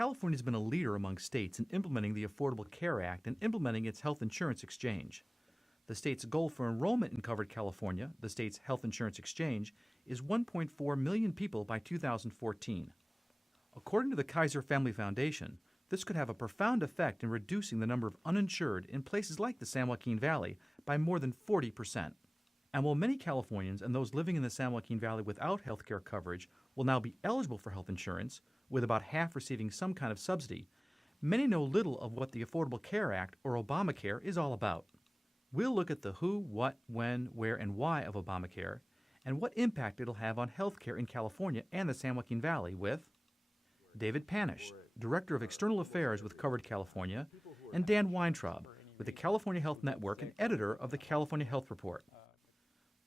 California's been a leader among states in implementing the Affordable Care Act and implementing its health insurance exchange. The state's goal for enrollment in Covered California, the state's health insurance exchange, is 1.4 million people by 2014. According to the Kaiser Family Foundation, this could have a profound effect in reducing the number of uninsured in places like the San Joaquin Valley by more than 40%. And while many Californians and those living in the San Joaquin Valley without health care coverage will now be eligible for health insurance, with about half receiving some kind of subsidy, many know little of what the Affordable Care Act, or Obamacare, is all about. We'll look at the who, what, when, where, and why of Obamacare, and what impact it'll have on health care in California and the San Joaquin Valley with David Panush, Director of External Affairs with Covered California, and Dan Weintraub, with the California Health Network and editor of the California Health Report.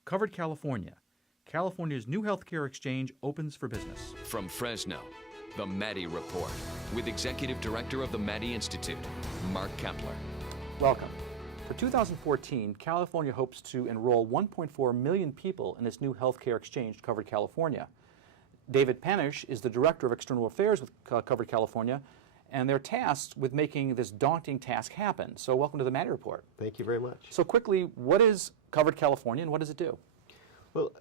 Covered California. California's new healthcare exchange opens for business. From Fresno, the Maddy Report, with Executive Director of the Maddy Institute, Mark Kepler. Welcome. For 2014, California hopes to enroll 1.4 million people in its new healthcare exchange, Covered California. David Panush is the Director of External Affairs with Covered California, and they're tasked with making this daunting task happen. So welcome to the Maddy Report. Thank you very much. So quickly, what is Covered California and what does it do? Well,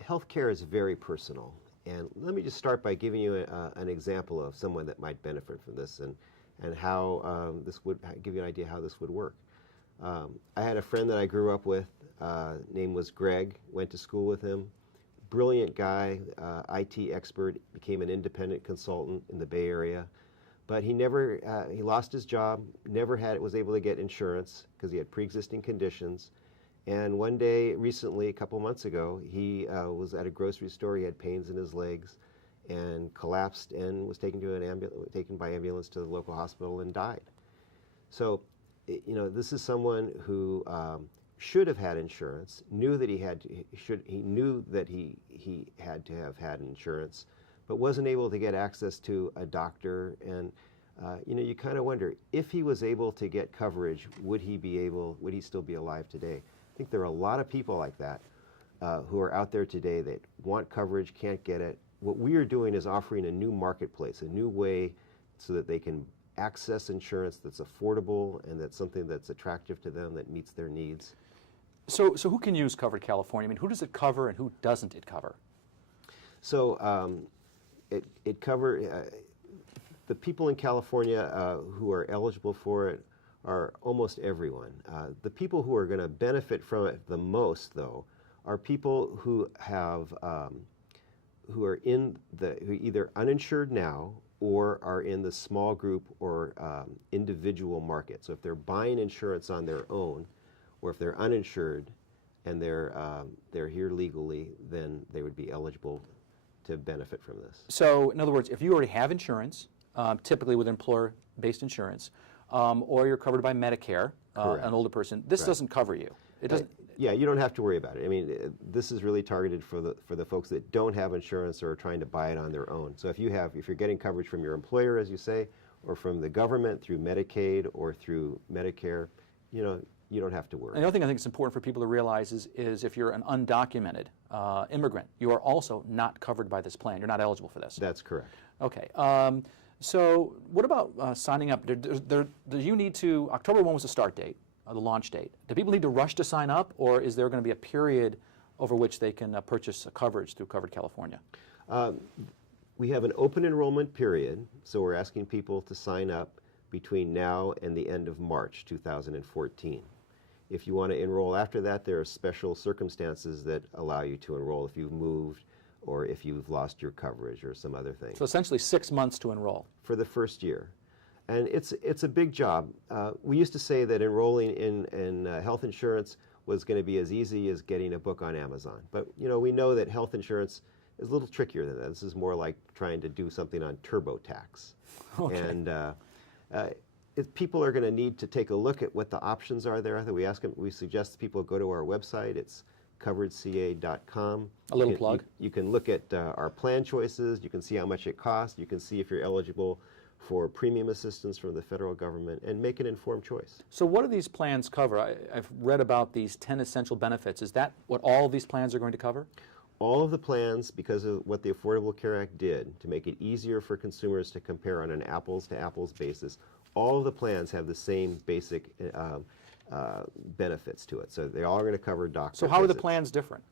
healthcare is very personal. And let me just start by giving you an example of someone that might benefit from this and how this would give you an idea how this would work. I had a friend that I grew up with, name was Greg, went to school with him. Brilliant guy, IT expert, became an independent consultant in the Bay Area. But he lost his job, was able to get insurance because he had pre-existing conditions. And one day, recently, a couple months ago, he was at a grocery store. He had pains in his legs and collapsed and was taken by ambulance to the local hospital and died. So, this is someone who should have had insurance, knew that he knew that he had to have had insurance, but wasn't able to get access to a doctor. And you kind of wonder, if he was able to get coverage, would he still be alive today? I think there are a lot of people like that who are out there today that want coverage, can't get it. What we are doing is offering a new marketplace, a new way so that they can access insurance that's affordable and that's something that's attractive to them, that meets their needs. So who can use Covered California? I mean, who does it cover and who doesn't it cover? So it covers the people in California who are eligible for it are almost everyone. The people who are going to benefit from it the most, though, are people who who are who either uninsured now or are in the small group or individual market. So if they're buying insurance on their own, or if they're uninsured and they're here legally, then they would be eligible to benefit from this. So, in other words, if you already have insurance, typically with employer-based insurance, or you're covered by Medicare, an older person, this doesn't cover you. It doesn't. Yeah, you don't have to worry about it. I mean, this is really targeted for the folks that don't have insurance or are trying to buy it on their own. So if you're getting coverage from your employer, as you say, or from the government through Medicaid or through Medicare, you don't have to worry. Another thing I think is important for people to realize is if you're an undocumented immigrant, you are also not covered by this plan. You're not eligible for this. That's correct. Okay. So what about signing up? Do you need to, October 1 was the start date, the launch date. Do people need to rush to sign up, or is there going to be a period over which they can purchase coverage through Covered California? We have an open enrollment period, so we're asking people to sign up between now and the end of March 2014. If you want to enroll after that, there are special circumstances that allow you to enroll if you've moved or if you've lost your coverage or some other thing. So essentially 6 months to enroll. For the first year. And it's a big job. We used to say that enrolling in health insurance was going to be as easy as getting a book on Amazon. But we know that health insurance is a little trickier than that. This is more like trying to do something on TurboTax. Okay. And people are going to need to take a look at what the options are there. We suggest people go to our website. It's coveredca.com. A little plug. You can look at our plan choices. You can see how much it costs. You can see if you're eligible for premium assistance from the federal government and make an informed choice. So what do these plans cover? I've read about these 10 essential benefits. Is that what all of these plans are going to cover? All of the plans, because of what the Affordable Care Act did to make it easier for consumers to compare on an apples-to-apples basis, all of the plans have the same basic benefits to it. So they all are going to cover doctor So how are the visits. plans different?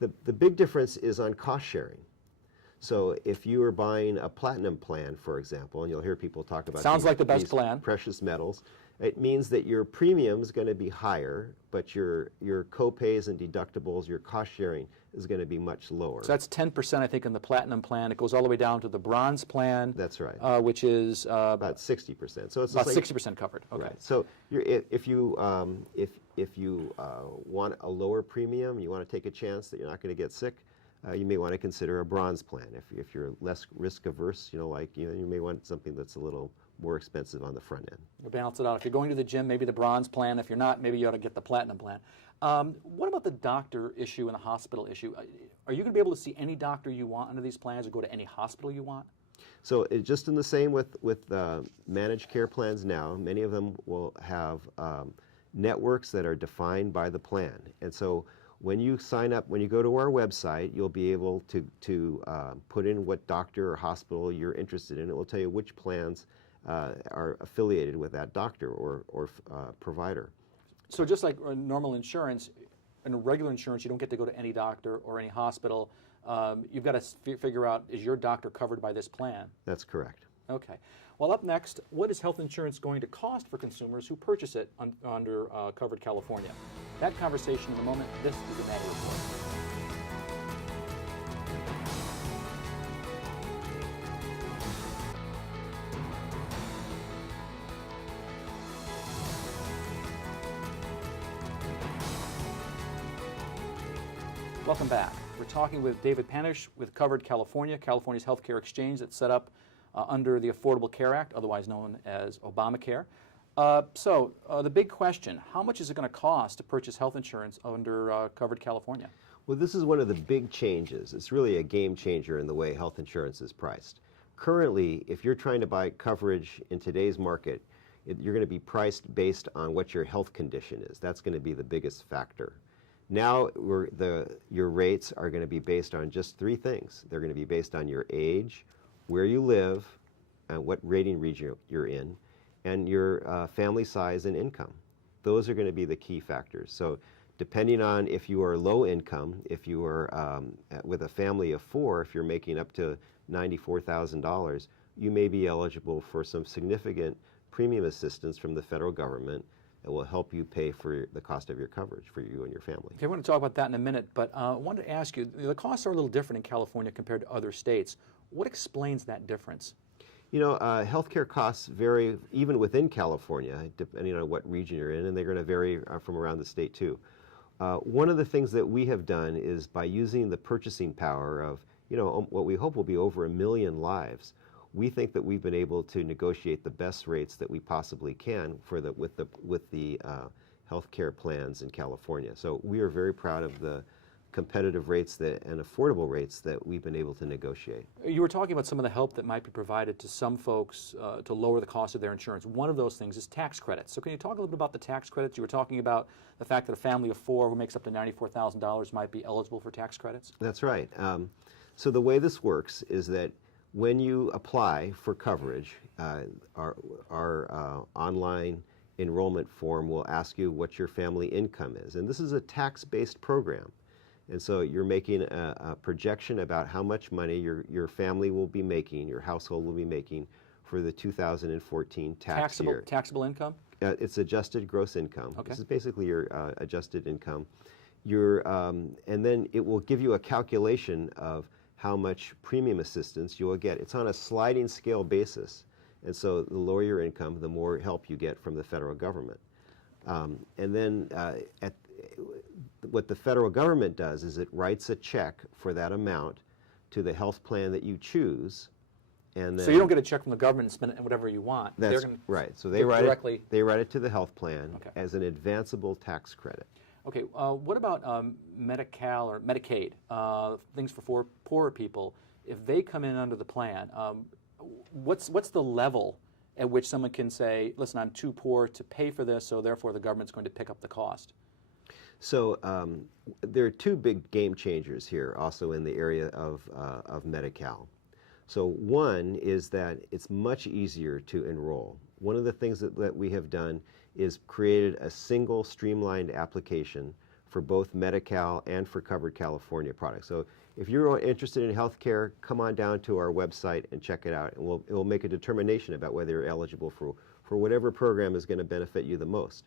The big difference is on cost sharing. So if you are buying a platinum plan, for example, and you'll hear people talk about Sounds these, like the best these plan. precious metals, it means that your premium is going to be higher, but your co-pays and deductibles, your cost sharing is going to be much lower. So that's 10%, I think, in the platinum plan. It goes all the way down to the bronze plan. That's right. Which is About 60%. So it's about like, 60% covered. Okay. Right. So if you want a lower premium, you want to take a chance that you're not going to get sick, you may want to consider a bronze plan. If you're less risk averse, you may want something that's a little more expensive on the front end. You balance it out. If you're going to the gym, maybe the bronze plan. If you're not, maybe you ought to get the platinum plan. What about the doctor issue and the hospital issue? Are you going to be able to see any doctor you want under these plans or go to any hospital you want? So just in the same with managed care plans now, many of them will have networks that are defined by the plan. And so when you sign up, when you go to our website, you'll be able to put in what doctor or hospital you're interested in. It will tell you which plans are affiliated with that doctor or provider. So just like normal insurance, in regular insurance, you don't get to go to any doctor or any hospital. You've got to figure out, is your doctor covered by this plan? That's correct. Okay. Well, up next, what is health insurance going to cost for consumers who purchase it under Covered California? That conversation in a moment. This is the Maddy Report. Welcome back. We're talking with David Panush with Covered California, California's healthcare exchange that's set up under the Affordable Care Act, otherwise known as Obamacare. So the big question, how much is it going to cost to purchase health insurance under Covered California? Well, this is one of the big changes. It's really a game changer in the way health insurance is priced. Currently, if you're trying to buy coverage in today's market, you're going to be priced based on what your health condition is. That's going to be the biggest factor. Now, your rates are going to be based on just three things. They're going to be based on your age, where you live, and what rating region you're in, and your family size and income. Those are going to be the key factors. So depending on if you are low income, if you are with a family of four, if you're making up to $94,000, you may be eligible for some significant premium assistance from the federal government that will help you pay for the cost of your coverage for you and your family. Okay, I want to talk about that in a minute, but I wanted to ask you, the costs are a little different in California compared to other states. What explains that difference? You know, healthcare costs vary even within California, depending on what region you're in, and they're going to vary from around the state too. One of the things that we have done is by using the purchasing power of, what we hope will be over 1 million lives, we think that we've been able to negotiate the best rates that we possibly can with the healthcare plans in California. So we are very proud of the competitive rates and affordable rates that we've been able to negotiate. You were talking about some of the help that might be provided to some folks to lower the cost of their insurance. One of those things is tax credits. So can you talk a little bit about the tax credits? You were talking about the fact that a family of four who makes up to $94,000 might be eligible for tax credits? That's right. So the way this works is that when you apply for coverage, our online enrollment form will ask you what your family income is. And this is a tax-based program. And so you're making a projection about how much money your family will be making, your household will be making for the 2014 tax year. Taxable income? It's adjusted gross income. Okay. This is basically your adjusted income. And then it will give you a calculation of how much premium assistance you will get. It's on a sliding scale basis. And so the lower your income, the more help you get from the federal government. And then what the federal government does is it writes a check for that amount to the health plan that you choose. And then, so you don't get a check from the government and spend it whatever you want. That's right. So they write it to the health plan as an advanceable tax credit. Okay, what about Medi-Cal or Medicaid, things for poorer people? If they come in under the plan, what's the level at which someone can say, listen, I'm too poor to pay for this, so therefore the government's going to pick up the cost? So there are two big game changers here also in the area of Medi-Cal. So one is that it's much easier to enroll. One of the things that we have done is created a single streamlined application for both Medi-Cal and for Covered California products. So if you're interested in healthcare, come on down to our website and check it out, and we'll make a determination about whether you're eligible for whatever program is going to benefit you the most.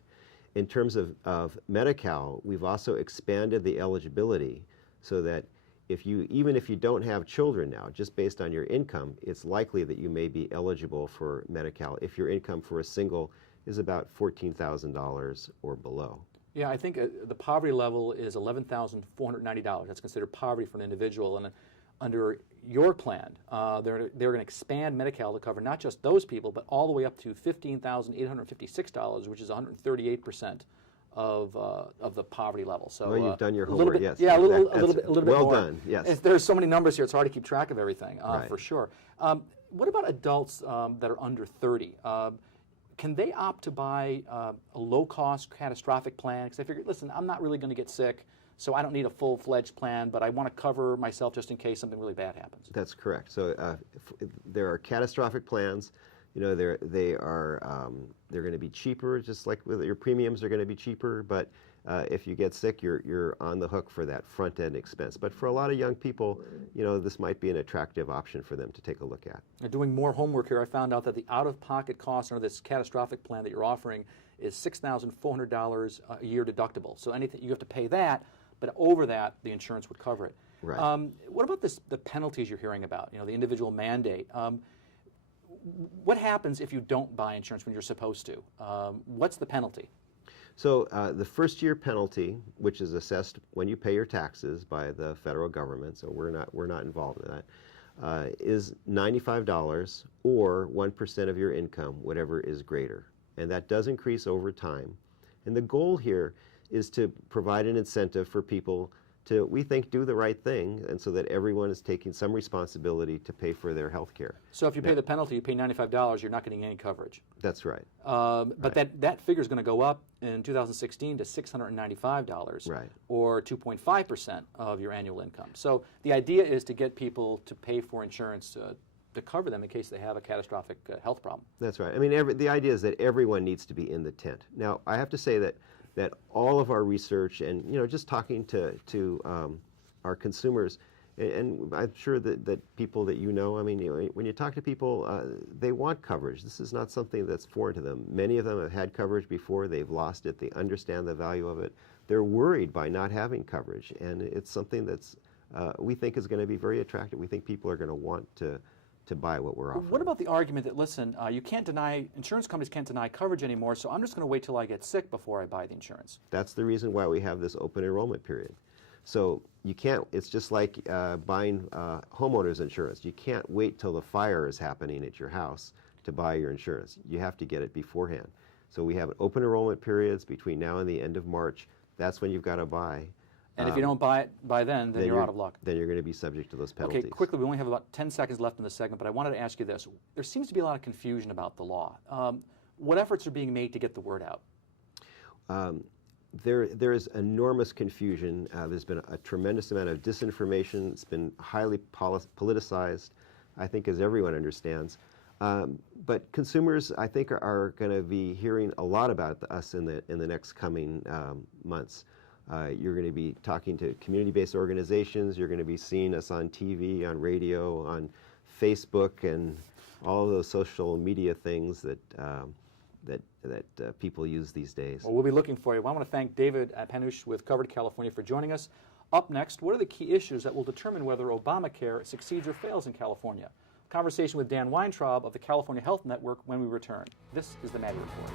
In terms of Medi-Cal, we've also expanded the eligibility so that even if you don't have children now, just based on your income, it's likely that you may be eligible for Medi-Cal if your income for a single is about $14,000 or below. Yeah, I think the poverty level is $11,490. That's considered poverty for an individual. And under your plan, they're going to expand Medi-Cal to cover not just those people, but all the way up to $15,856, which is 138% of the poverty level. So well, you've done your homework, bit, yes. Yeah, a little bit well more. Well done, yes. There's so many numbers here, it's hard to keep track of everything, right. For sure. What about adults that are under 30? Can they opt to buy a low-cost catastrophic plan? Because I figured, listen, I'm not really going to get sick, so I don't need a full-fledged plan, but I want to cover myself just in case something really bad happens. That's correct. So there are catastrophic plans. You know, they're going to be cheaper, just like with your premiums are going to be cheaper. But if you get sick, you're on the hook for that front-end expense. But for a lot of young people, you know, this might be an attractive option for them to take a look at. Now, doing more homework here, I found out that the out-of-pocket cost under this catastrophic plan that you're offering is $6,400 a year deductible. So anything you have to pay that, but over that, the insurance would cover it. Right. What about the penalties you're hearing about? You know, the individual mandate. What happens if you don't buy insurance when you're supposed to? What's the penalty? So the first-year penalty, which is assessed when you pay your taxes by the federal government, so we're not involved in that, is $95 or 1% of your income, whatever is greater, and that does increase over time. And the goal here is to provide an incentive for people to, we think, do the right thing, and so that everyone is taking some responsibility to pay for their health care. So if you pay the penalty, you pay $95, you're not getting any coverage. That's right. But that figure is going to go up in 2016 to $695, right, or 2.5% of your annual income. So the idea is to get people to pay for insurance to cover them in case they have a catastrophic health problem. That's right. I mean, the idea is that everyone needs to be in the tent. Now, I have to say that all of our research and, you know, just talking to our consumers, and I'm sure that people that you know, I mean, you know, when you talk to people, they want coverage. This is not something that's foreign to them. Many of them have had coverage before. They've lost it. They understand the value of it. They're worried by not having coverage, and it's something that's we think is going to be very attractive. We think people are going to want to buy what we're offering. What about the argument that, listen, you can't deny, insurance companies can't deny coverage anymore, so I'm just going to wait till I get sick before I buy the insurance? That's the reason why we have this open enrollment period. So you can't, it's just like buying homeowners insurance. You can't wait till the fire is happening at your house to buy your insurance. You have to get it beforehand. So we have open enrollment periods between now and the end of March. That's when you've got to buy. And if you don't buy it by then you're out of luck. Then you're going to be subject to those penalties. Okay, quickly, we only have about 10 seconds left in this segment, but I wanted to ask you this. There seems to be a lot of confusion about the law. What efforts are being made to get the word out? There is enormous confusion. There's been a tremendous amount of disinformation. It's been highly politicized, I think, as everyone understands. But consumers, I think, are going to be hearing a lot about us in the next coming months. You're going to be talking to community-based organizations. You're going to be seeing us on TV, on radio, on Facebook, and all of those social media things that people use these days. Well, we'll be looking for you. Well, I want to thank David Panush with Covered California for joining us. Up next, what are the key issues that will determine whether Obamacare succeeds or fails in California? Conversation with Dan Weintraub of the California Health Network when we return. This is the Maddy Report.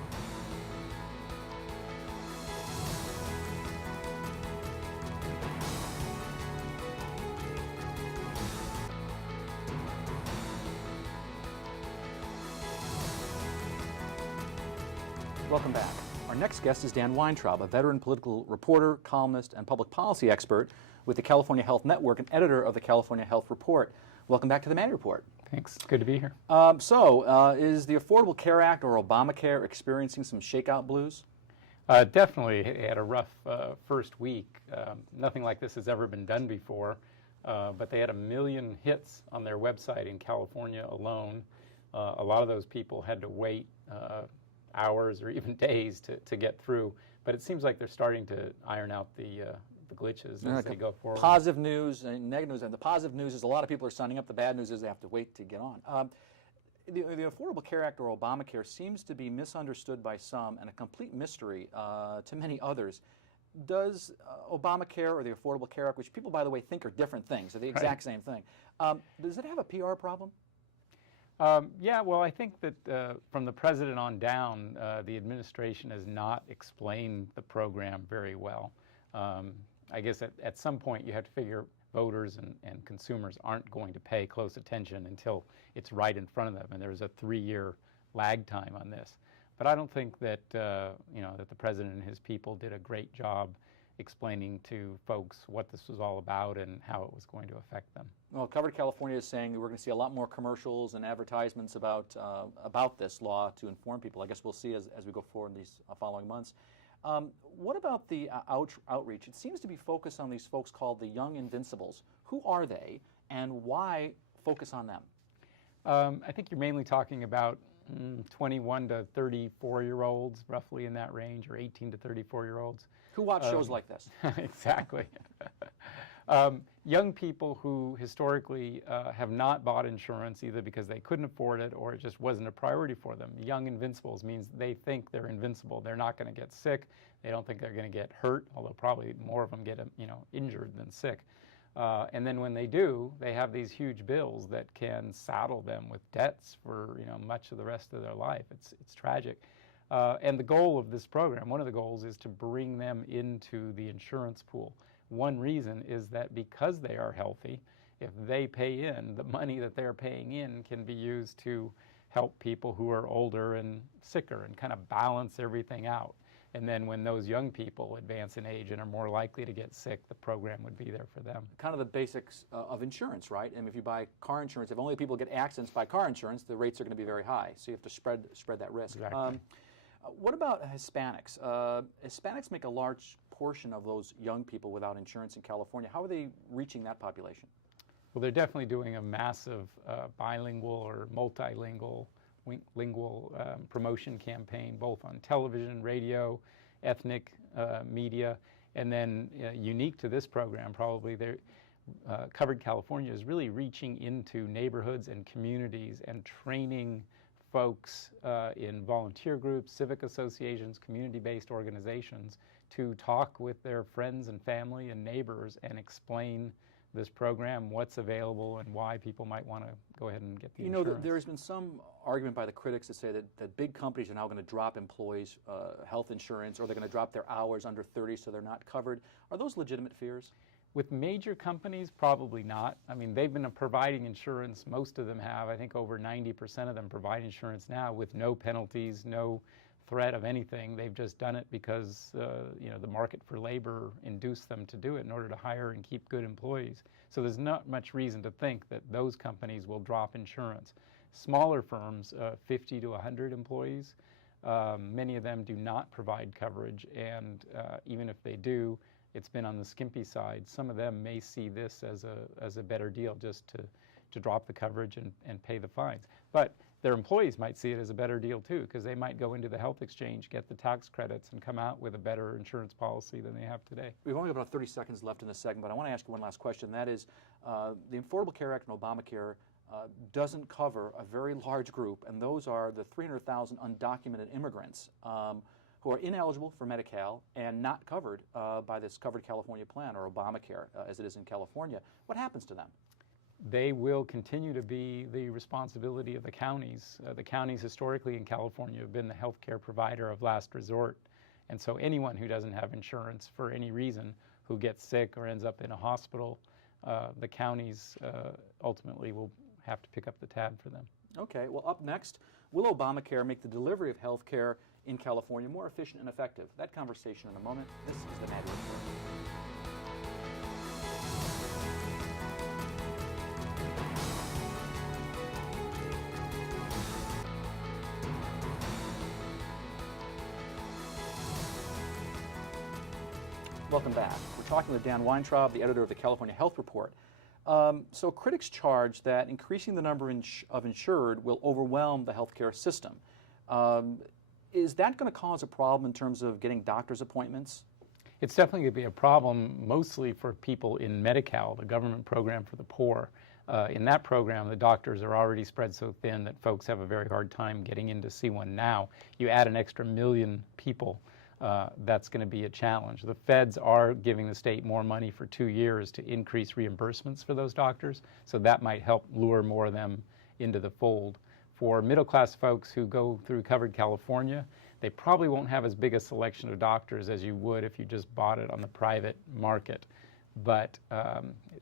Welcome back. Our next guest is Dan Weintraub, a veteran political reporter, columnist, and public policy expert with the California Health Network and editor of the California Health Report. Welcome back to the Maddy Report. Thanks. Good to be here. Is the Affordable Care Act or Obamacare experiencing some shakeout blues? Definitely had a rough first week. Nothing like this has ever been done before, but they had 1 million hits on their website in California alone. A lot of those people had to wait hours or even days to get through, but it seems like they're starting to iron out the glitches as they go forward. Positive news and negative news. And the positive news is a lot of people are signing up. The bad news is they have to wait to get on. The Affordable Care Act, or Obamacare, seems to be misunderstood by some and a complete mystery to many others. Does Obamacare, or the Affordable Care Act, which people, by the way, think are different things, are the exact same thing, does it have a PR problem? Yeah, well, I think that from the president on down, the administration has not explained the program very well. I guess at some point you have to figure voters and consumers aren't going to pay close attention until it's right in front of them, and there's a 3-year lag time on this. But I don't think that that the president and his people did a great job explaining to folks what this was all about and how it was going to affect them. Well, Covered California is saying that we're going to see a lot more commercials and advertisements about this law to inform people. I guess we'll see as we go forward in these following months. What about the outreach? It seems to be focused on these folks called the Young Invincibles. Who are they, and why focus on them? I think you're mainly talking about 21 to 34-year-olds, roughly in that range, or 18 to 34-year-olds. Who watch shows like this? Exactly. Young people who historically have not bought insurance either because they couldn't afford it or it just wasn't a priority for them. Young invincibles means they think they're invincible. They're not going to get sick. They don't think they're going to get hurt, although probably more of them get injured than sick. And then when they do, they have these huge bills that can saddle them with debts for much of the rest of their life. It's tragic. And the goal of this program, one of the goals, is to bring them into the insurance pool. One reason is that because they are healthy, if they pay in, the money that they're paying in can be used to help people who are older and sicker and kind of balance everything out. And then when those young people advance in age and are more likely to get sick, the program would be there for them. Kind of the basics of insurance, right? And if you buy car insurance, if only people get accidents by car insurance, the rates are going to be very high. So you have to spread that risk. Exactly. What about Hispanics? Hispanics make a large portion of those young people without insurance in California. How are they reaching that population? Well, they're definitely doing a massive bilingual or multilingual promotion campaign, both on television, radio, ethnic media, and then unique to this program, probably Covered California is really reaching into neighborhoods and communities and training folks in volunteer groups, civic associations, community-based organizations to talk with their friends and family and neighbors and explain this program, what's available, and why people might want to go ahead and get the insurance. There's been some argument by the critics that say that big companies are now going to drop employees' health insurance, or they're going to drop their hours under 30 so they're not covered. Are those legitimate fears? With major companies, probably not. I mean, they've been providing insurance. Most of them have. I think over 90% of them provide insurance now with no penalties, no threat of anything. They've just done it because the market for labor induced them to do it in order to hire and keep good employees. So there's not much reason to think that those companies will drop insurance. Smaller firms, 50 to 100 employees, many of them do not provide coverage, and even if they do, it's been on the skimpy side. Some of them may see this as a better deal, just to drop the coverage and pay the fines. But their employees might see it as a better deal too, because they might go into the health exchange, get the tax credits, and come out with a better insurance policy than they have today. We've only got about 30 seconds left in this segment, but I want to ask you one last question. That is, the Affordable Care Act and Obamacare doesn't cover a very large group, and those are the 300,000 undocumented immigrants who are ineligible for Medi-Cal and not covered by this Covered California plan, or Obamacare, as it is in California. What happens to them? They will continue to be the responsibility of the counties. The counties historically in California have been the health care provider of last resort. And so anyone who doesn't have insurance for any reason, who gets sick or ends up in a hospital, the counties ultimately will have to pick up the tab for them. Okay, well, up next, will Obamacare make the delivery of health care in California more efficient and effective? That conversation in a moment. This is the Maddy Report. Welcome back. We're talking with Dan Weintraub, the editor of the California Health Report. So critics charge that increasing the number of insured will overwhelm the healthcare system. Is that going to cause a problem in terms of getting doctor's appointments? It's definitely going to be a problem, mostly for people in Medi-Cal, the government program for the poor. In that program, the doctors are already spread so thin that folks have a very hard time getting in to see one now. You add an extra 1 million people, that's going to be a challenge. The feds are giving the state more money for 2 years to increase reimbursements for those doctors, so that might help lure more of them into the fold. For middle-class folks who go through Covered California, they probably won't have as big a selection of doctors as you would if you just bought it on the private market. But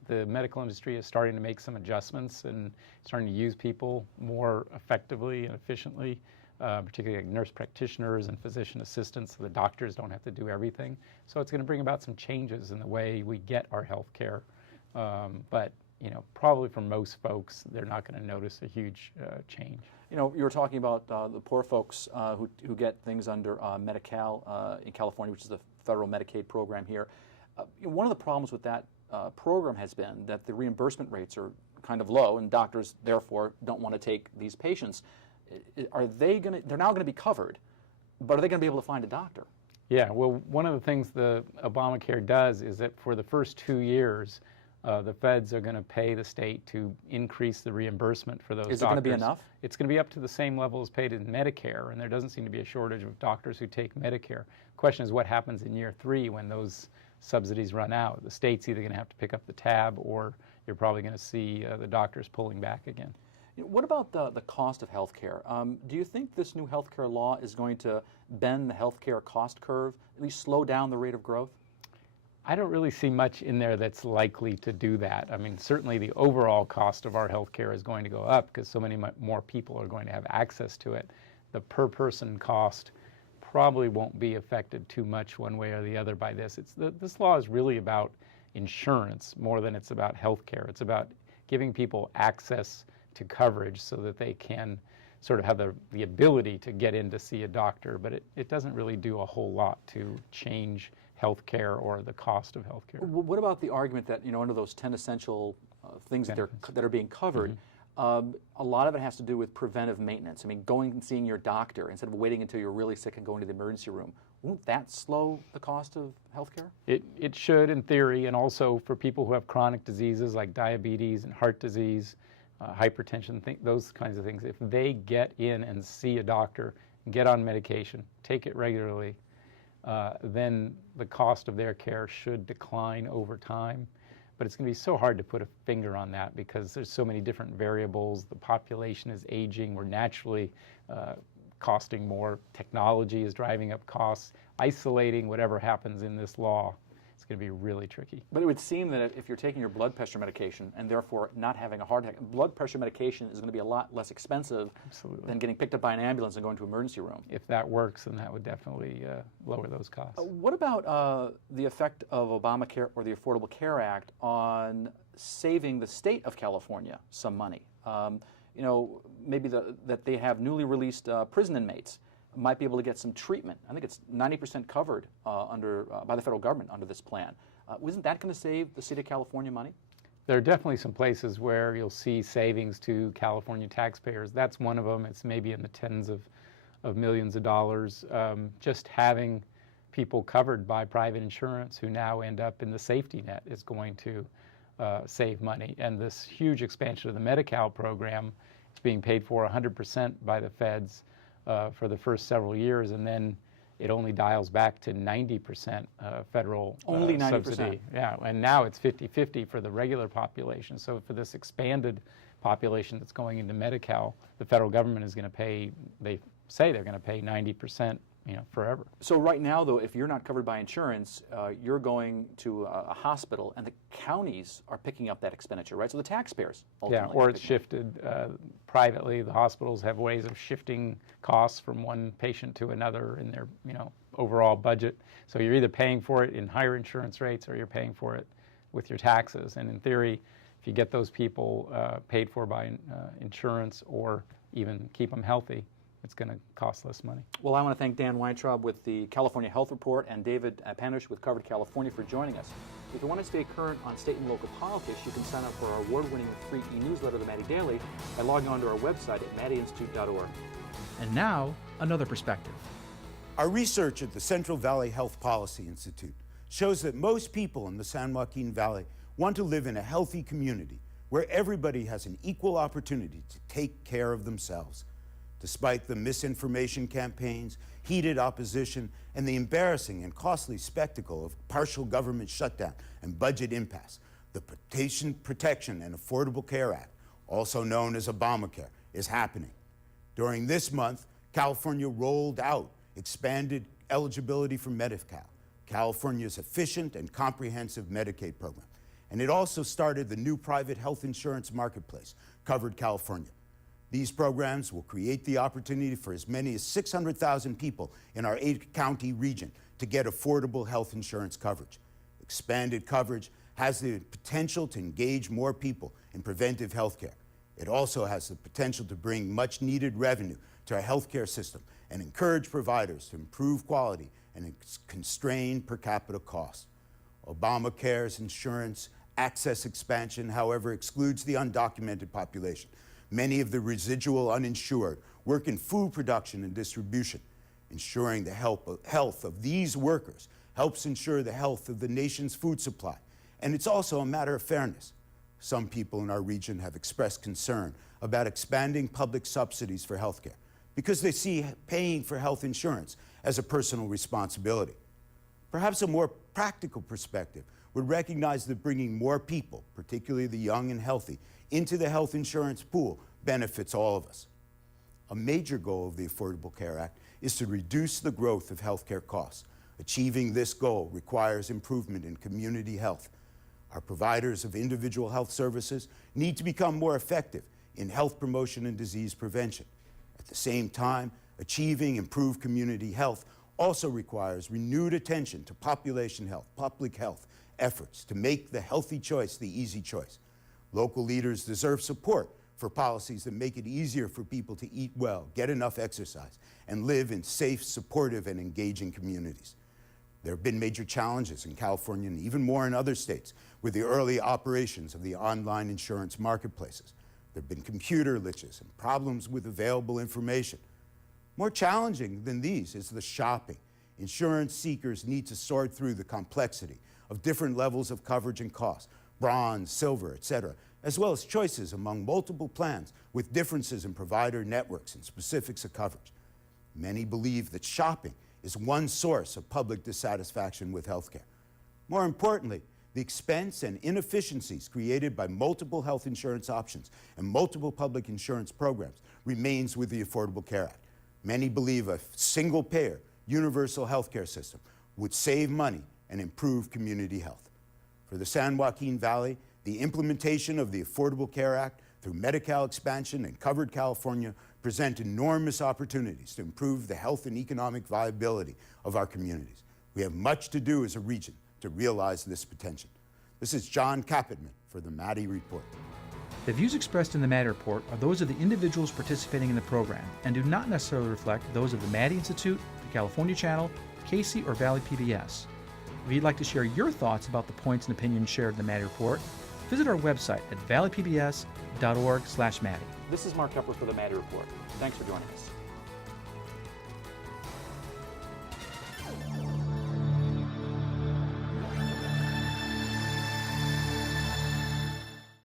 the medical industry is starting to make some adjustments and starting to use people more effectively and efficiently, particularly like nurse practitioners and physician assistants, so the doctors don't have to do everything. So it's going to bring about some changes in the way we get our health care. But you know, probably for most folks, they're not going to notice a huge change. You know, you were talking about the poor folks who get things under Medi-Cal in California, which is the federal Medicaid program here. One of the problems with that program has been that the reimbursement rates are kind of low, and doctors, therefore, don't want to take these patients. Are they going to? They're now going to be covered, but are they going to be able to find a doctor? Yeah. Well, one of the things the Obamacare does is that for the first 2 years, the feds are going to pay the state to increase the reimbursement for those doctors. Is it going to be enough? It's going to be up to the same level as paid in Medicare, and there doesn't seem to be a shortage of doctors who take Medicare. The question is what happens in year 3 when those subsidies run out. The state's either going to have to pick up the tab, or you're probably going to see the doctors pulling back again. What about the cost of health care? Do you think this new health care law is going to bend the health care cost curve, at least slow down the rate of growth? I don't really see much in there that's likely to do that. I mean, certainly the overall cost of our health care is going to go up because so many more people are going to have access to it. The per person cost probably won't be affected too much one way or the other by this. This law is really about insurance more than it's about health care. It's about giving people access to coverage so that they can sort of have the ability to get in to see a doctor, but it doesn't really do a whole lot to change health care or the cost of health care. What about the argument that, you know, under those 10 essential things that are being covered, a lot of it has to do with preventive maintenance. I mean, going and seeing your doctor instead of waiting until you're really sick and going to the emergency room. Won't that slow the cost of health care? It should in theory, and also for people who have chronic diseases like diabetes and heart disease, hypertension, those kinds of things. If they get in and see a doctor, get on medication, take it regularly, then the cost of their care should decline over time. But it's going to be so hard to put a finger on that because there's so many different variables. The population is aging. We're naturally costing more. Technology is driving up costs. Isolating whatever happens in this law, it's going to be really tricky. But it would seem that if you're taking your blood pressure medication and therefore not having a heart attack, blood pressure medication is going to be a lot less expensive than getting picked up by an ambulance and going to an emergency room. If that works, then that would definitely lower those costs. What about the effect of Obamacare or the Affordable Care Act on saving the state of California some money? You know, maybe that they have newly released prison inmates might be able to get some treatment. I think it's 90% covered by the federal government under this plan. Isn't that going to save the state of California money? There are definitely some places where you'll see savings to California taxpayers. That's one of them. It's maybe in the tens of millions of dollars. Just having people covered by private insurance who now end up in the safety net is going to save money. And this huge expansion of the Medi-Cal program is being paid for 100% by the feds for the first several years, and then it only dials back to 90% federal only 90%. Subsidy. Yeah, and now it's 50-50 for the regular population. So for this expanded population that's going into Medi-Cal, the federal government is going to pay, they say they're going to pay 90%, you know, forever. So right now, though, if you're not covered by insurance, you're going to a hospital, and the counties are picking up that expenditure, right? So the taxpayers ultimately. Yeah, or it's shifted privately. The hospitals have ways of shifting costs from one patient to another in their, you know, overall budget. So you're either paying for it in higher insurance rates, or you're paying for it with your taxes. And in theory, if you get those people paid for by insurance, or even keep them healthy, it's going to cost less money. Well, I want to thank Dan Weintraub with the California Health Report and David Panush with Covered California for joining us. If you want to stay current on state and local politics, you can sign up for our award-winning free e-newsletter, The Maddy Daily, by logging on to our website at maddyinstitute.org. And now, another perspective. Our research at the Central Valley Health Policy Institute shows that most people in the San Joaquin Valley want to live in a healthy community where everybody has an equal opportunity to take care of themselves. Despite the misinformation campaigns, heated opposition, and the embarrassing and costly spectacle of partial government shutdown and budget impasse, the Patient Protection and Affordable Care Act, also known as Obamacare, is happening. During this month, California rolled out expanded eligibility for Medi-Cal, California's efficient and comprehensive Medicaid program. And it also started the new private health insurance marketplace, Covered California. These programs will create the opportunity for as many as 600,000 people in our 8-county region to get affordable health insurance coverage. Expanded coverage has the potential to engage more people in preventive health care. It also has the potential to bring much-needed revenue to our healthcare system and encourage providers to improve quality and constrain per capita costs. Obamacare's insurance access expansion, however, excludes the undocumented population. Many of the residual uninsured work in food production and distribution. Ensuring the health of these workers helps ensure the health of the nation's food supply. And it's also a matter of fairness. Some people in our region have expressed concern about expanding public subsidies for health care because they see paying for health insurance as a personal responsibility. Perhaps a more practical perspective would recognize that bringing more people, particularly the young and healthy, into the health insurance pool benefits all of us. A major goal of the Affordable Care Act is to reduce the growth of healthcare costs. Achieving this goal requires improvement in community health. Our providers of individual health services need to become more effective in health promotion and disease prevention. At the same time, achieving improved community health also requires renewed attention to population health, public health efforts to make the healthy choice the easy choice. Local leaders deserve support for policies that make it easier for people to eat well, get enough exercise, and live in safe, supportive, and engaging communities. There have been major challenges in California and even more in other states with the early operations of the online insurance marketplaces. There have been computer glitches and problems with available information. More challenging than these is the shopping. Insurance seekers need to sort through the complexity of different levels of coverage and cost, bronze, silver, etc., as well as choices among multiple plans with differences in provider networks and specifics of coverage. Many believe that shopping is one source of public dissatisfaction with healthcare. More importantly, the expense and inefficiencies created by multiple health insurance options and multiple public insurance programs remains with the Affordable Care Act. Many believe a single-payer, universal healthcare system would save money and improve community health. For the San Joaquin Valley, the implementation of the Affordable Care Act through Medi-Cal expansion and Covered California present enormous opportunities to improve the health and economic viability of our communities. We have much to do as a region to realize this potential. This is John Capitman for the Maddy Report. The views expressed in the Maddy Report are those of the individuals participating in the program and do not necessarily reflect those of the Maddy Institute, the California Channel, Casey, or Valley PBS. If you'd like to share your thoughts about the points and opinions shared in the Maddy Report, visit our website at valleypbs.org/Maddy. This is Mark Kepler for the Maddy Report. Thanks for joining us.